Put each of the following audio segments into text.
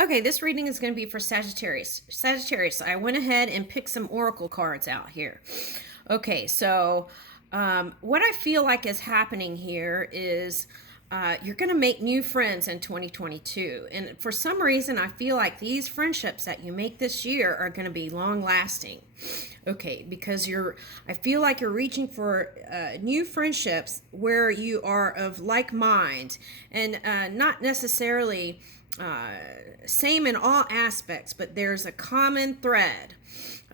Okay, this reading is going to be for Sagittarius. Sagittarius, I went ahead and picked some oracle cards out here. Okay, so what I feel like is happening here is you're going to make new friends in 2022. And for some reason, I feel like these friendships that you make this year are going to be long lasting. Okay, because I feel like you're reaching for new friendships where you are of like mind and not necessarily same in all aspects, but there's a common thread.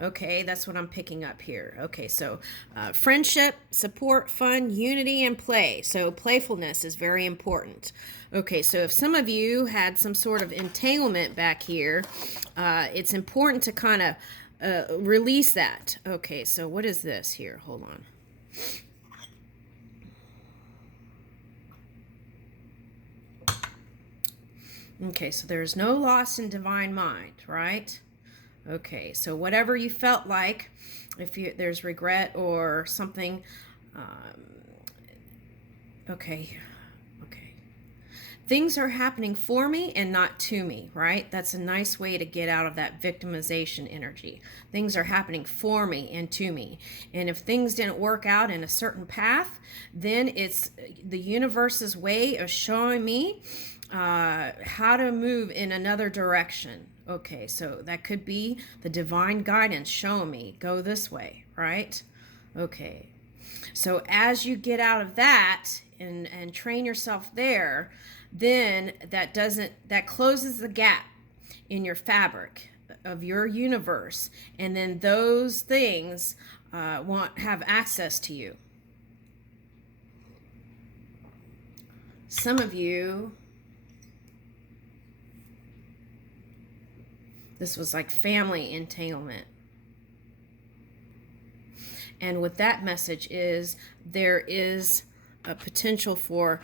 Okay, that's what I'm picking up here. Okay, so friendship, support, fun, unity, and play. So playfulness is very important. Okay, so if some of you had some sort of entanglement back here, it's important to kind of release that. Okay, so what is this here? Hold on. Okay, so there's no loss in divine mind, right? Okay, so whatever you felt like, there's regret or something, okay, okay. Things are happening for me and not to me, right? That's a nice way to get out of that victimization energy. Things are happening for me and to me. And if things didn't work out in a certain path, then it's the universe's way of showing me how to move in another direction. Okay, so that could be the divine guidance showing me, go this way, right? Okay, so as you get out of that and train yourself there, then that closes the gap in your fabric of your universe, and then those things won't have access to you. Some of you, this was like family entanglement. And with that message is there is a potential for,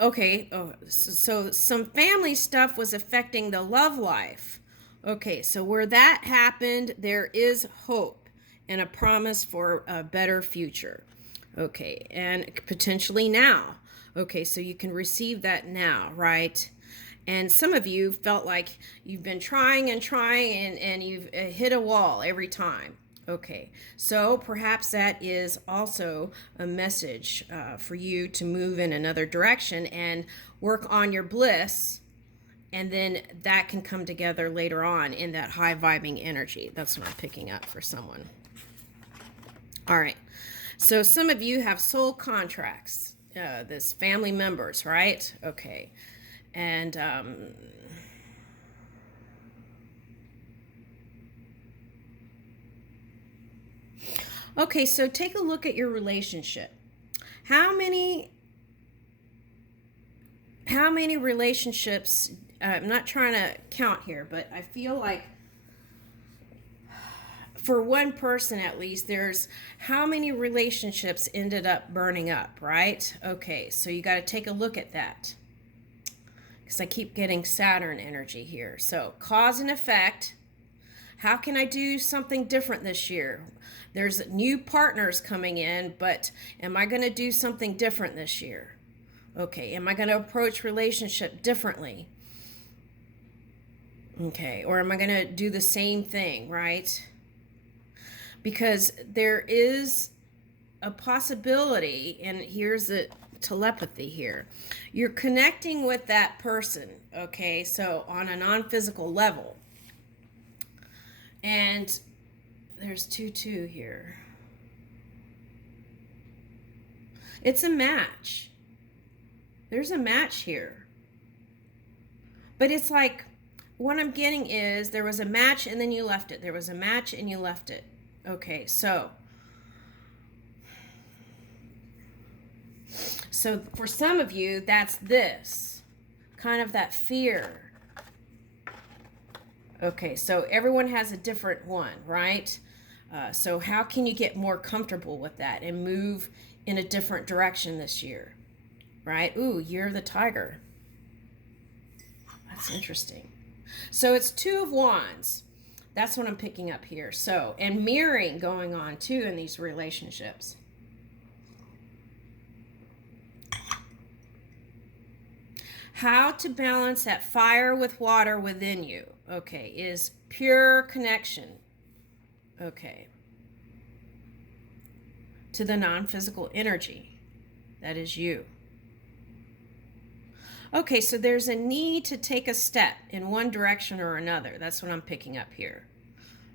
okay, so some family stuff was affecting the love life. Okay, so where that happened, there is hope and a promise for a better future. Okay, and potentially now. Okay, so you can receive that now, right? And some of you felt like you've been trying and you've hit a wall every time. Okay, so perhaps that is also a message for you to move in another direction and work on your bliss, and then that can come together later on in that high vibing energy. That's what I'm picking up for someone. All right, so some of you have soul contracts, this family members, right? Okay, and okay, so take a look at your relationship. How many relationships, I'm not trying to count here, but I feel like for one person at least, there's how many relationships ended up burning up, right? Okay, so you got to take a look at that, because I keep getting Saturn energy here. So cause and effect. How can I do something different this year? There's new partners coming in, but am I going to do something different this year? Okay, am I going to approach relationship differently? Okay, or am I going to do the same thing, right? Because there is a possibility, and here's the telepathy here. You're connecting with that person, okay, so on a non-physical level. And there's 2-2 here. It's a match. There's a match here. But it's like, what I'm getting is there was a match and then you left it. There was a match and you left it. Okay, so for some of you, that's this. Kind of that fear. Okay, so everyone has a different one, right? So how can you get more comfortable with that and move in a different direction this year, right? Ooh, you're the tiger. That's interesting. So it's 2 of Wands. That's what I'm picking up here. So, and mirroring going on too in these relationships. How to balance that fire with water within you, okay, is pure connection, okay, to the non-physical energy that is you. Okay, so there's a need to take a step in one direction or another. That's what I'm picking up here.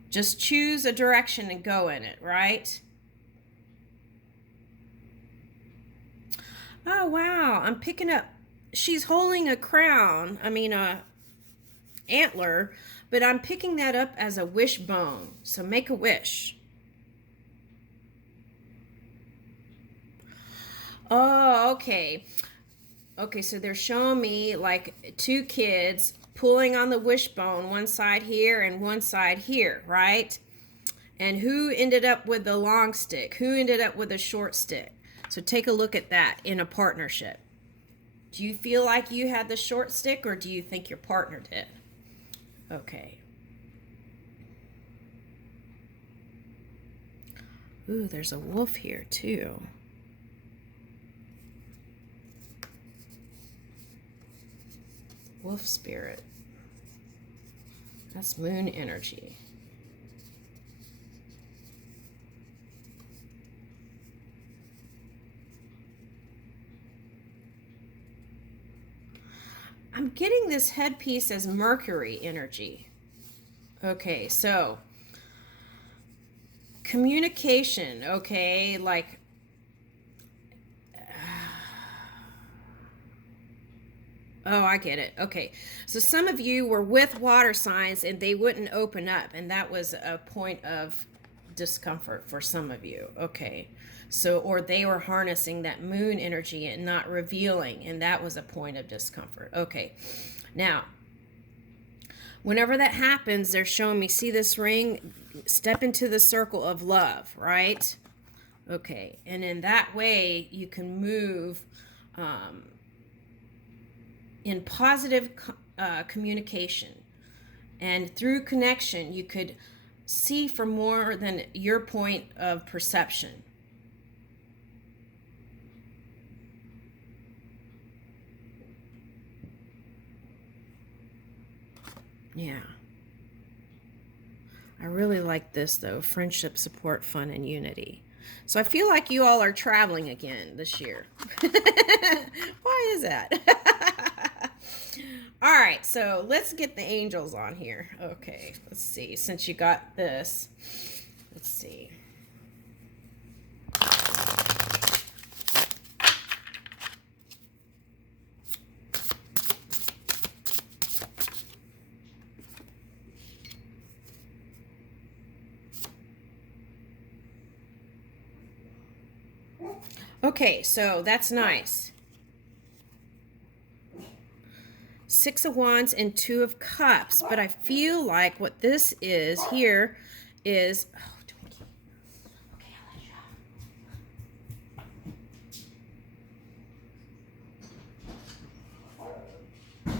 Just choose a direction and go in it, right? Oh, wow. I'm picking up, she's holding a crown, a antler, but I'm picking that up as a wishbone. So make a wish. Oh, okay. Okay, so they're showing me like two kids pulling on the wishbone, one side here and one side here, right? And who ended up with the long stick? Who ended up with a short stick? So take a look at that in a partnership. Do you feel like you had the short stick, or do you think your partner did? Okay. Ooh, there's a wolf here too. Wolf spirit. That's moon energy. I'm getting this headpiece as Mercury energy. Okay, so communication, okay, like oh, I get it. Okay. So some of you were with water signs and they wouldn't open up, and that was a point of discomfort for some of you. Okay. So, or they were harnessing that moon energy and not revealing, and that was a point of discomfort. Okay. Now, whenever that happens, they're showing me, see this ring? Step into the circle of love, right? Okay. And in that way, you can move in positive communication. And through connection, you could see from more than your point of perception. Yeah. I really like this, though. Friendship, support, fun, and unity. So I feel like you all are traveling again this year. Why is that? All right, so let's get the angels on here. Okay, let's see. Since you got this, let's see. Okay, so that's nice. Six of Wands and Two of Cups, but I feel like what this is here is, oh, Twinkie. Okay, I'll let you out.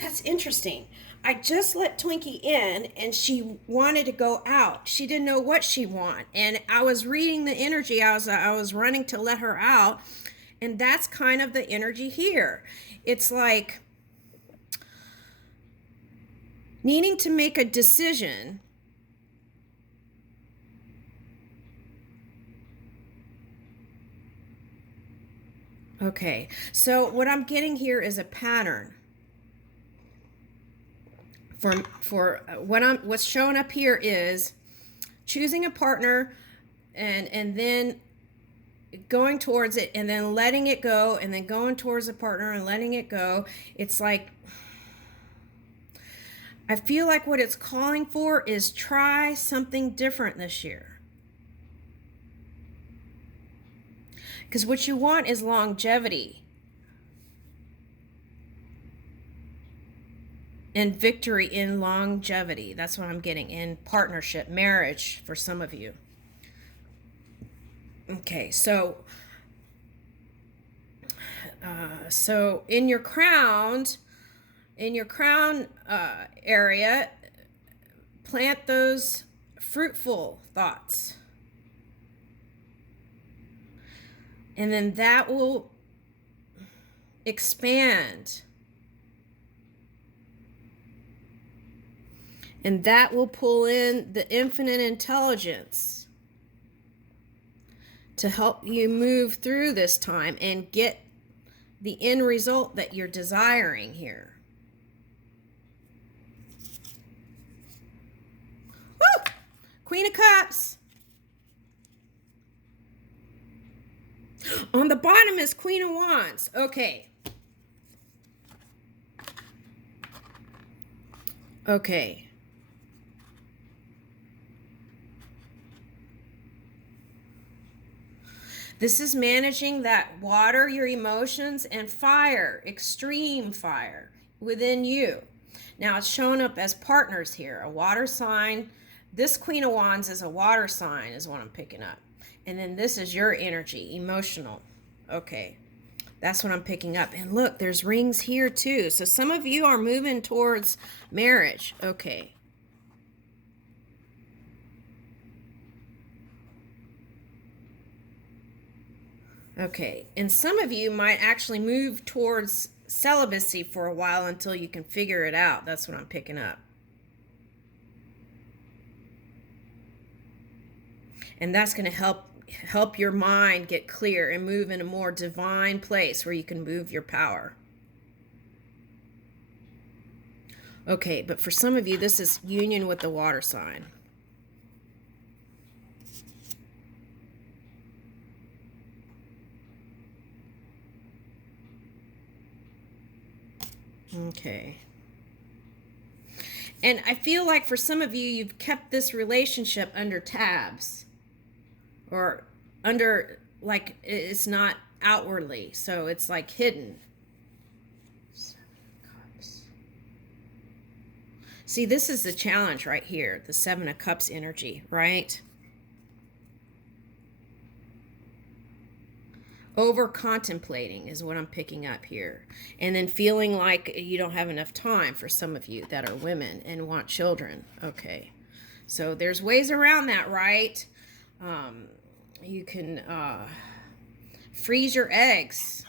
That's interesting. I just let Twinkie in and she wanted to go out. She didn't know what she wanted. And I was reading the energy. I was running to let her out. And that's kind of the energy here. It's like needing to make a decision. Okay, so what I'm getting here is a pattern. For what's showing up here is choosing a partner and then going towards it and then letting it go and then going towards a partner and letting it go. It's like, I feel like what it's calling for is try something different this year. Because what you want is longevity and victory in longevity. That's what I'm getting in partnership, marriage for some of you. Okay, so in your crown area, plant those fruitful thoughts. And then that will expand. And that will pull in the infinite intelligence to help you move through this time and get the end result that you're desiring here. Woo! Queen of Cups. On the bottom is Queen of Wands. Okay. Okay. This is managing that water, your emotions, and fire, extreme fire within you. Now it's shown up as partners here. A water sign. This Queen of Wands is a water sign is what I'm picking up. And then this is your energy, emotional. Okay. That's what I'm picking up. And look, there's rings here too. So some of you are moving towards marriage. Okay. Okay. And some of you might actually move towards celibacy for a while until you can figure it out. That's what I'm picking up. And that's going to help your mind get clear and move in a more divine place where you can move your power. Okay, but for some of you, this is union with the water sign. Okay. And I feel like for some of you, you've kept this relationship under tabs. Or under, like, it's not outwardly, so it's like hidden. 7 of Cups. See, this is the challenge right here, the 7 of Cups energy, right? Over contemplating is what I'm picking up here. And then feeling like you don't have enough time for some of you that are women and want children. Okay. So there's ways around that, right? You can freeze your eggs.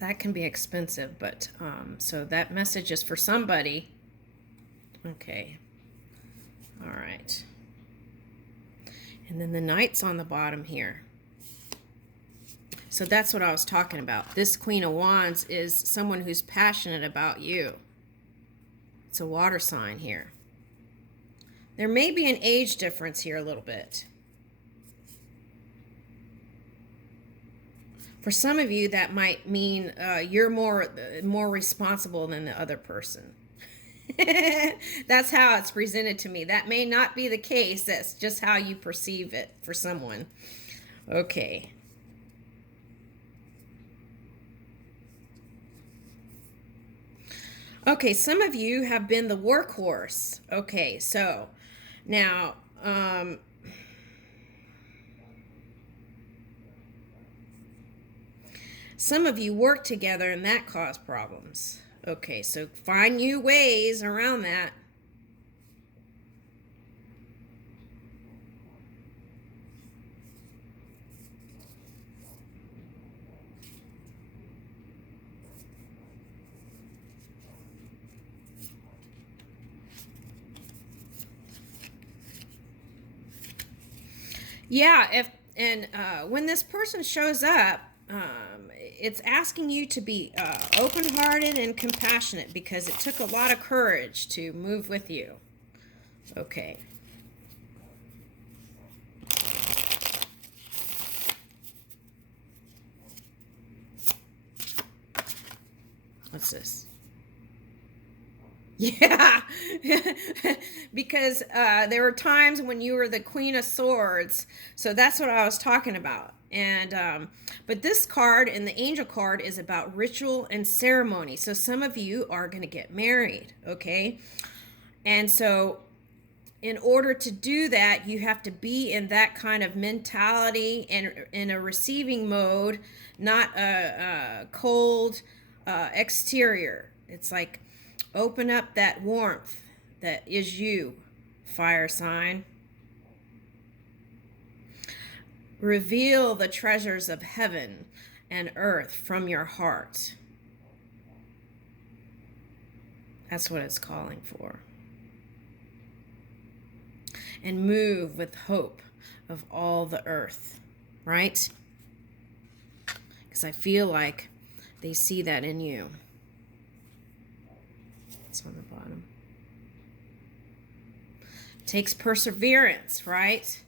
That can be expensive, but so that message is for somebody. Okay. All right. And then the Knight's on the bottom here. So that's what I was talking about. This Queen of Wands is someone who's passionate about you. It's a water sign here. There may be an age difference here a little bit. For some of you, that might mean you're more responsible than the other person. That's how it's presented to me. That may not be the case. That's just how you perceive it for someone. Okay. Okay, some of you have been the workhorse. Okay, so now, some of you work together and that caused problems. Okay, so find new ways around that. Yeah, when this person shows up, it's asking you to be open-hearted and compassionate because it took a lot of courage to move with you. Okay. What's this? Yeah, because there were times when you were the Queen of Swords, so that's what I was talking about. And but this card and the Angel card is about ritual and ceremony. So some of you are going to get married, okay? And so in order to do that, you have to be in that kind of mentality and in a receiving mode, not a cold exterior. It's like open up that warmth that is you, fire sign. Reveal the treasures of heaven and earth from your heart. That's what it's calling for. And move with hope of all the earth, right? Because I feel like they see that in you. It's on the bottom. Takes perseverance, right?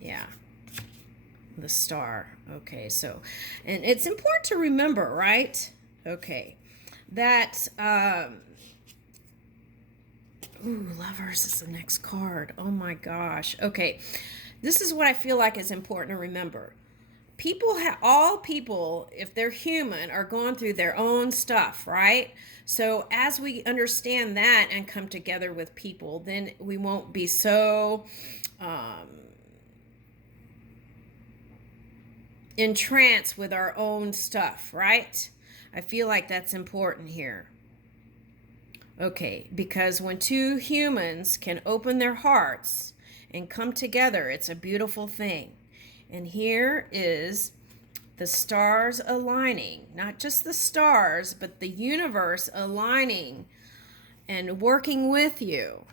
Yeah. The star. Okay, so, and it's important to remember, right? Okay, that, ooh, Lovers is the next card. Oh my gosh. Okay, this is what I feel like is important to remember. All people, if they're human, are going through their own stuff, right? So as we understand that and come together with people, then we won't be so entranced with our own stuff, right? I feel like that's important here. Okay, because when two humans can open their hearts and come together, it's a beautiful thing. And here is the stars aligning, not just the stars, but the universe aligning and working with you.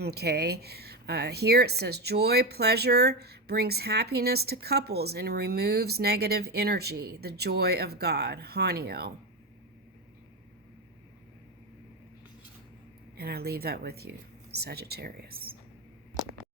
Okay, here it says joy, pleasure brings happiness to couples and removes negative energy. The joy of God, Haniel. And I leave that with you, Sagittarius.